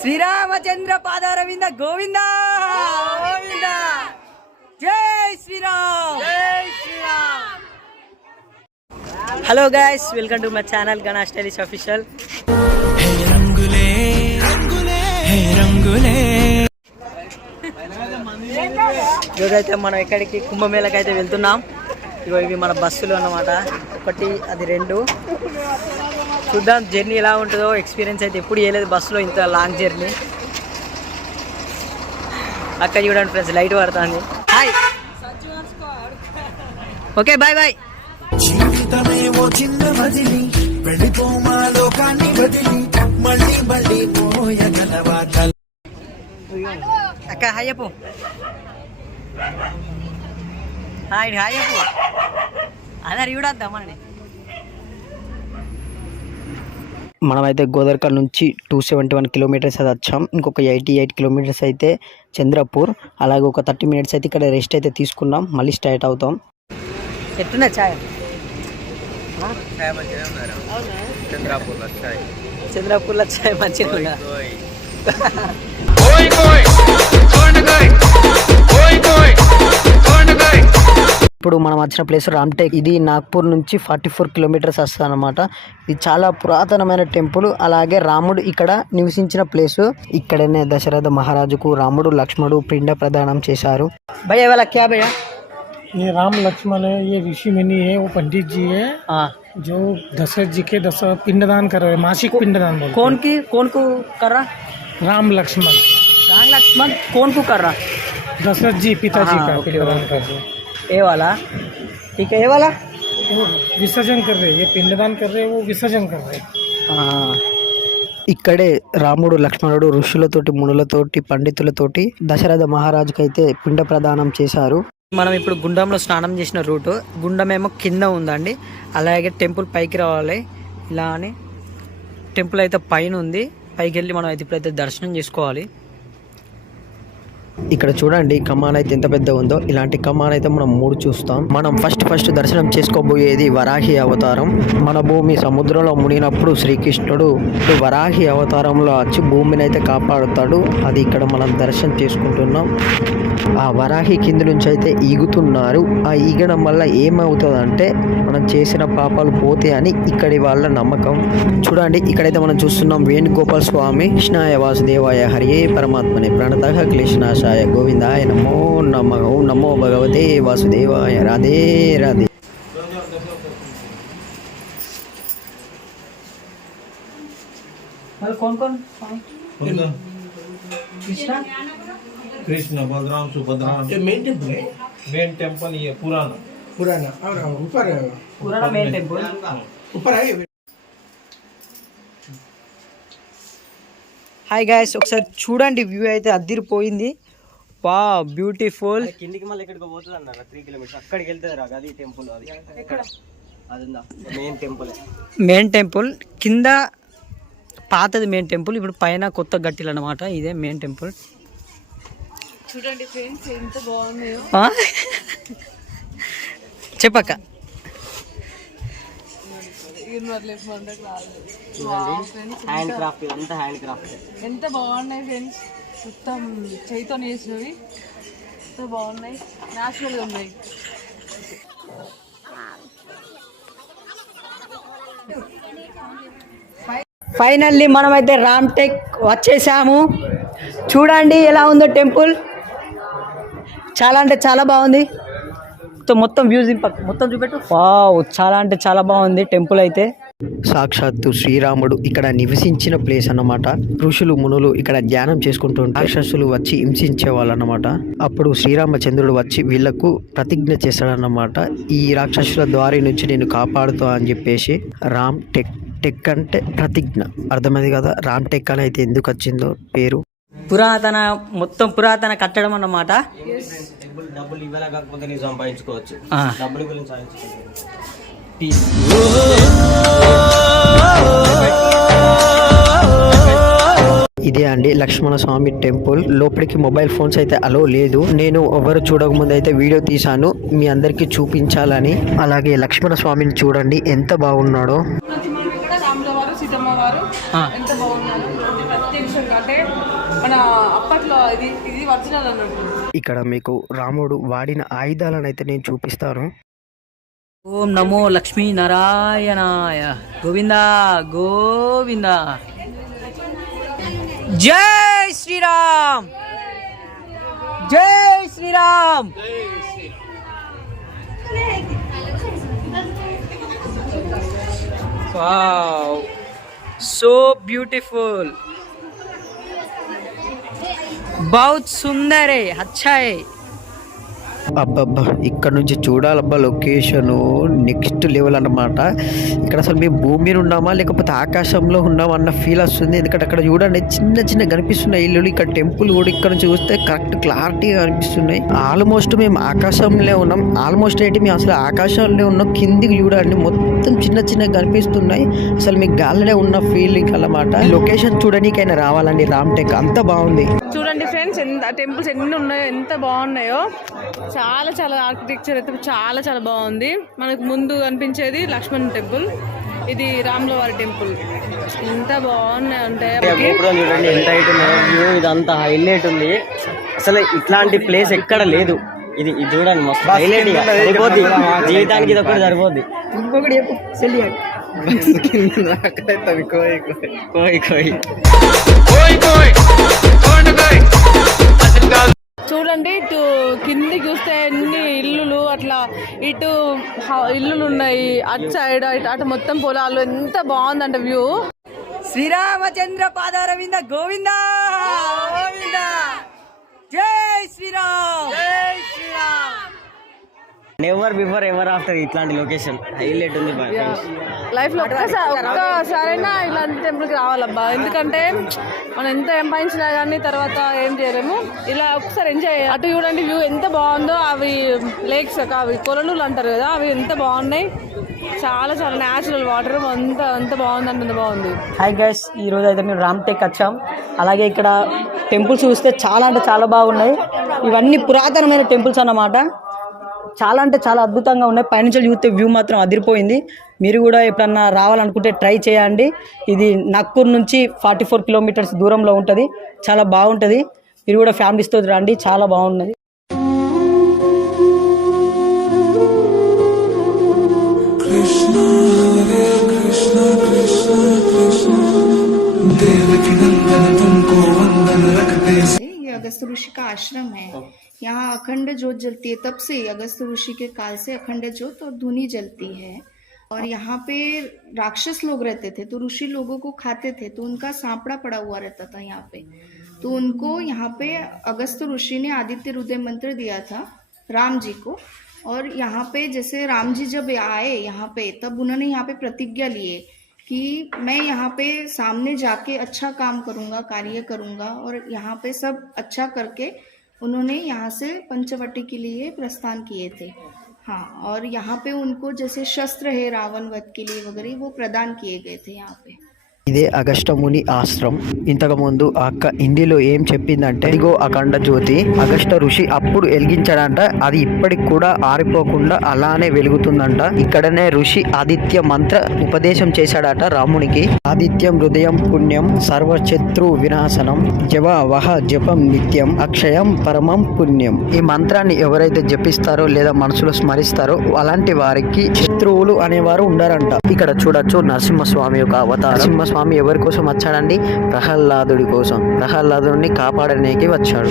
శ్రీరామచంద్ర పాదారవింద గోవింద గోవింద. జై శ్రీరామ్. జై Shri Ram. Hello guys, welcome to my channel Gana stylish official. ఈరోజైతే మనం ఎక్కడికి కుంభమేళకి అయితే వెళ్తున్నాం. ఇగో ఇవి మన బస్సులు అన్నమాట. ఒకటి అది రెండు. చూద్దాం జర్నీ ఎలా ఉంటుందో. ఎక్స్పీరియన్స్ అయితే ఎప్పుడు చేయలేదు బస్సులో, ఇంత లాంగ్ జర్నీ. అక్కడ చూడండి ఫ్రెండ్స్, లైట్ పడుతుంది. Hi, okay, bye bye. అక్క హాయ్ చెప్పు. హాయ్ హాయ్ చెప్పు. అదే చూడద్దాం మనని. మనమైతే గోదర్కల్ నుంచి 271 కిలోమీటర్స్ అది వచ్చాం. ఇంకొక 88 కిలోమీటర్స్ అయితే చంద్రపూర్. అలాగే ఒక 30 మినిట్స్ అయితే ఇక్కడ రెస్ట్ అయితే తీసుకున్నాం. మళ్ళీ స్టార్ట్ అవుతాం. ఎట్లున్నా ఛాయ్? చంద్రపూర్లో ఛాయ్ మంచిగా. ఇప్పుడు మనం వచ్చిన ప్లేస్ రామ్టెక్. ఇది నాగ్పూర్ నుంచి 44 కిలోమీటర్స్ వస్తుంది అనమాట. ఇది చాలా పురాతనమైన టెంపుల్. అలాగే రాముడు ఇక్కడ నివసించిన ప్లేసు. ఇక్కడనే దశరథ మహారాజుకు రాముడు లక్ష్మణుడు పిండ ప్రదానం చేశారు. భయ్యా వాళ్ళ క్యా భయ్యా? ये राम लक्ष्मण है, ये ऋषि मुनि है, वो पंडित जी है जो दशरथ जी के पिंडदान कर रहे हैं, मासिक पिंडदान बोलते हैं। कौन को कर रहा? राम लक्ष्मण कौन को कर रहा? दशरथ जी पिताजी का पिंडदान कर रहे हैं। ये वाला ठीक है, ये वाला वो विसर्जन कर रहे हैं, ये पिंडदान कर रहे हैं, वो विसर्जन कर रहे हैं। ఇక్కడే రాముడు లక్ష్మణుడు ఋషులతోటి మునులతోటి పండితులతోటి దశరథ మహారాజుకి అయితే పిండ ప్రదానం చేశారు. మనం ఇప్పుడు గుండంలో స్నానం చేసిన రూటు. గుండం ఏమో కింద ఉందండి. అలాగే టెంపుల్ పైకి రావాలి. ఇలా అని టెంపుల్ అయితే పైన ఉంది. పైకి వెళ్ళి మనం అయితే ఇప్పుడైతే దర్శనం చేసుకోవాలి. ఇక్కడ చూడండి కమాన్ అయితే ఎంత పెద్ద ఉందో. ఇలాంటి కమాన్ అయితే మనం 3 చూస్తాం. మనం ఫస్ట్ దర్శనం చేసుకోబోయేది వరాహి అవతారం. మన భూమి సముద్రంలో మునిగినప్పుడు శ్రీకృష్ణుడు వరాహి అవతారంలో వచ్చి భూమిని అయితే కాపాడుతాడు. అది ఇక్కడ మనం దర్శనం చేసుకుంటున్నాం. ఆ వరాహి కింద నుంచి అయితే ఈగుతున్నారు. ఆ ఈగడం వల్ల ఏమవుతుంది అంటే మనం చేసిన పాపాలు పోతే అని ఇక్కడి వాళ్ళ నమ్మకం. చూడండి ఇక్కడైతే మనం చూస్తున్నాం వేణుగోపాల స్వామి. కృష్ణాయ వాసుదేవాయ హరియే పరమాత్మనే ప్రణతః క్లేశనాశ గోవిందాయ నమో నమః. ఓం నమో భగవతే వాసుదేవాయ. రాధే రాధే. कृष्ण बलराम सुभद्रा। ये मेन टेंपल है। मेन टेंपल ये पुराना और ऊपर पुराना मेन टेंपल ऊपर है। హాయ్ గాయస్, ఒకసారి చూడండి వ్యూ అయితే అదిరిపోయింది. వా బ్యూటిఫుల్. కిందికి మళ్ళీ ఎక్కడికి పోతుంది అన్నారు 3 కిలోమీటర్స్. అక్కడికి వెళ్తుంది రాక అది టెంపుల్. అది అదిందా మెయిన్ టెంపుల్. మెయిన్ టెంపుల్ కింద పాతది మెయిన్ టెంపుల్. ఇప్పుడు పైన కొత్త గట్టిలు అన్నమాట. ఇదే మెయిన్ టెంపుల్. చూడండి ఫ్రెండ్స్ ఎంత బాగున్నాయో. చెప్పక్క. హ్యాండ్ క్రాఫ్ట్, ఇదంతా హ్యాండ్ క్రాఫ్ట్. ఎంత బాగున్నాయి ఫ్రెండ్స్. మొత్తం చేయితో చేసినవి ఎంత బాగున్నాయి. న్యాచురల్గా ఉన్నాయి. ఫైనల్లీ మనమైతే రామ్టెక్ వచ్చేసాము. చూడండి ఎలా ఉందో టెంపుల్. చాలా అంటే చాలా బాగుంది. మొత్తం వ్యూస్ మొత్తం చూపెట్టు. వావ్, చాలా అంటే చాలా బాగుంది టెంపుల్ అయితే. సాక్షాత్తు శ్రీరాముడు ఇక్కడ నివసించిన ప్లేస్ అన్నమాట. ఋషులు మునులు ఇక్కడ ధ్యానం చేసుకుంటూ రాక్షసులు వచ్చి హింసించే వాళ్ళు అన్నమాట. అప్పుడు శ్రీరామచంద్రుడు వచ్చి వీళ్లకు ప్రతిజ్ఞ చేశాడన్నమాట. ఈ రాక్షసుల ద్వారి నుంచి నేను కాపాడుతా అని చెప్పేసి. రామ్ టెక్. టెక్ అంటే ప్రతిజ్ఞ, అర్థమైంది కదా. రామ్ టెక్ అని అయితే ఎందుకు వచ్చిందో పేరు. మొత్తం పురాతన కట్టడం అన్నమాట. డబ్బులు ఇవ్వాలా కాకపోతే నీకు సంపాదించుకోవచ్చు. డబ్బుల గురించి ఇదే అండి లక్ష్మణ స్వామి టెంపుల్. లోపలికి మొబైల్ ఫోన్స్ అయితే అలో లేదు. నేను ఎవరు చూడకముందు అయితే వీడియో తీశాను మీ అందరికి చూపించాలని. అలాగే లక్ష్మణ స్వామిని చూడండి ఎంత బాగున్నాడో. సీతమ్మ వారు ఎంత బాగున్నారు. రిజిస్ట్రేషన్ అంటే మన అప్పట్లో ఇది ఒరిజినల్ అన్నట్టు. ఇక్కడ మీకు రాముడు వాడిన ఆయుధాలను అయితే నేను చూపిస్తాను. ఓం నమో లక్ష్మీ నారాయణాయ. గోవింద గోవింద. జై శ్రీరామ్, జై శ్రీరామ్. Wow, so beautiful. बहुत सुंदर है, अच्छा है. అబ్బబ్బా, ఇక్కడ నుంచి చూడాలబ్బా లొకేషన్ నెక్స్ట్ లెవెల్ అన్నమాట. ఇక్కడ అసలు మేము భూమి మీద ఉన్నామా లేకపోతే ఆకాశంలో ఉన్నామా అన్న ఫీల్ వస్తుంది. ఎందుకంటే అక్కడ చూడండి చిన్న చిన్న కనిపిస్తున్నాయి ఇల్లులు. ఇక్కడ టెంపుల్ కూడా ఇక్కడ నుంచి చూస్తే కరెక్ట్ క్లారిటీగా కనిపిస్తున్నాయి. ఆల్మోస్ట్ మేము ఆకాశంలో ఉన్నాం. ఆల్మోస్ట్ ఏంటి మేము అసలు ఆకాశంలో ఉన్నాం. కిందికి చూడండి మొత్తం చిన్న చిన్న కనిపిస్తున్నాయి. అసలు మీకు గాలిలో ఉన్న ఫీలింగ్ అన్నమాట. లొకేషన్ చూడడానికైనా రావాలండి రామ్టెక్, అంత బాగుంది. చూడండి ఫ్రెండ్స్, టెంపుల్స్ ఎన్ని ఉన్నాయో, ఎంత బాగున్నాయో. చాలా చాలా ఆర్కిటెక్చర్ అయితే చాలా చాలా బాగుంది. మనకు ముందు కనిపించేది లక్ష్మణ్ టెంపుల్, ఇది రాముల వారి టెంపుల్. ఎంత బాగున్నాయి అంటే గోపురం చూడండి ఎంత హైట్ ఉన్నదో, ఇదంతా హైలైట్ ఉంది. అసలు ఇట్లాంటి ప్లేస్ ఎక్కడ లేదు. ఇది చూడండి మస్తు హైలైట్, సరిపోద్ది జీవితానికి, ఇది ఒకటి సరిపోద్ది. చూడండి, ఇటు కిందికి చూస్తే ఎన్ని ఇల్లులు, అట్లా ఇటు ఇల్లులు ఉన్నాయి, అటు సైడ్ అటు మొత్తం పొలాలు. ఎంత బాగుందంట వ్యూ. శ్రీరామచంద్ర పాదారవింద గోవింద గోవింద. జై శ్రీరామ్, జై Shri Ram. Never before ever after ఇట్లాంటి లొకేషన్ హైలైట్ ఉంది. లైఫ్ లో ఒక్కసారైనా ఇలాంటి టెంపుల్కి రావాలబ్బా. ఎందుకంటే మనం ఎంత సంపాదించినా కానీ తర్వాత ఏం చేయలేము. ఇలా ఒకసారి ఎంజాయ్. అటు చూడండి వ్యూ ఎంత బాగుందో. అవి లేక్స్, అవి కొలనులు అంటారు కదా, అవి ఎంత బాగున్నాయి. చాలా చాలా న్యాచురల్ వాటర్, అంత బాగుంది అంటే అంత బాగుంది. హాయ్ గైస్, ఈరోజు అయితే మేము రామ్టెక్ వచ్చాం. అలాగే ఇక్కడ టెంపుల్స్ చూస్తే చాలా అంటే చాలా బాగున్నాయి. ఇవన్నీ పురాతనమైన టెంపుల్స్ అన్నమాట. చాలా అంటే చాలా అద్భుతంగా ఉన్నాయి. పైనుంచి చూస్తే వ్యూ మాత్రం అదిరిపోయింది. మీరు కూడా ఎప్పుడన్నా రావాలనుకుంటే ట్రై చేయండి. ఇది నాగ్పూర్ నుంచి 44 కిలోమీటర్స్ దూరంలో ఉంటుంది. చాలా బాగుంటుంది. మీరు కూడా ఫ్యామిలీస్తో రండి, చాలా బాగున్నది. ये अगस्त ऋषि का आश्रम है. यहाँ अखंड ज्योत जलती है. तब से अगस्त ऋषि के काल से अखंड ज्योत और धुनी जलती है. और यहाँ पे राक्षस लोग रहते थे, तो ऋषि लोगों को खाते थे, तो उनका सांपड़ा पड़ा हुआ रहता था यहाँ पे. तो उनको यहाँ पे अगस्त ऋषि ने आदित्य हृदय मंत्र दिया था राम जी को. और यहाँ पे जैसे राम जी जब आए यहाँ पे, तब उन्होंने यहाँ पे प्रतिज्ञा लिए कि मैं यहाँ पे सामने जाके अच्छा काम करूँगा, कार्य करूँगा. और यहाँ पे सब अच्छा करके उन्होंने यहाँ से पंचवटी के लिए प्रस्थान किए थे. हाँ, और यहाँ पे उनको जैसे शस्त्र है रावण वध के लिए वगैरह, वो प्रदान किए गए थे यहाँ पे. ఇదే అగస్త్యముని ఆశ్రమం. ఇంతకు ముందు అక్క హిందీలో ఏం చెప్పిందంటే, ఇగో అఖండ జ్యోతి అగస్త్య ఋషి అప్పుడు వెలిగించాడంట, అది ఇప్పటికి కూడా ఆరిపోకుండా అలానే వెలుగుతుందంట. ఇక్కడనే ఋషి ఆదిత్య మంత్ర ఉపదేశం చేశాడట రామునికి. ఆదిత్యం హృదయం పుణ్యం సర్వశత్రు వినాశనం జవ వహ జపం నిత్యం అక్షయం పరమం పుణ్యం. ఈ మంత్రాన్ని ఎవరైతే జపిస్తారో లేదా మనసులో స్మరిస్తారో అలాంటి వారికి శత్రువులు అనేవారు ఉండారంట. ఇక్కడ చూడొచ్చు నరసింహస్వామి యొక్క అవతారం. స్వామి ఎవరి కోసం వచ్చాడండి? ప్రహ్లాదుడి కోసం. ప్రహ్లాదుడిని కాపాడడానికి వచ్చాడు.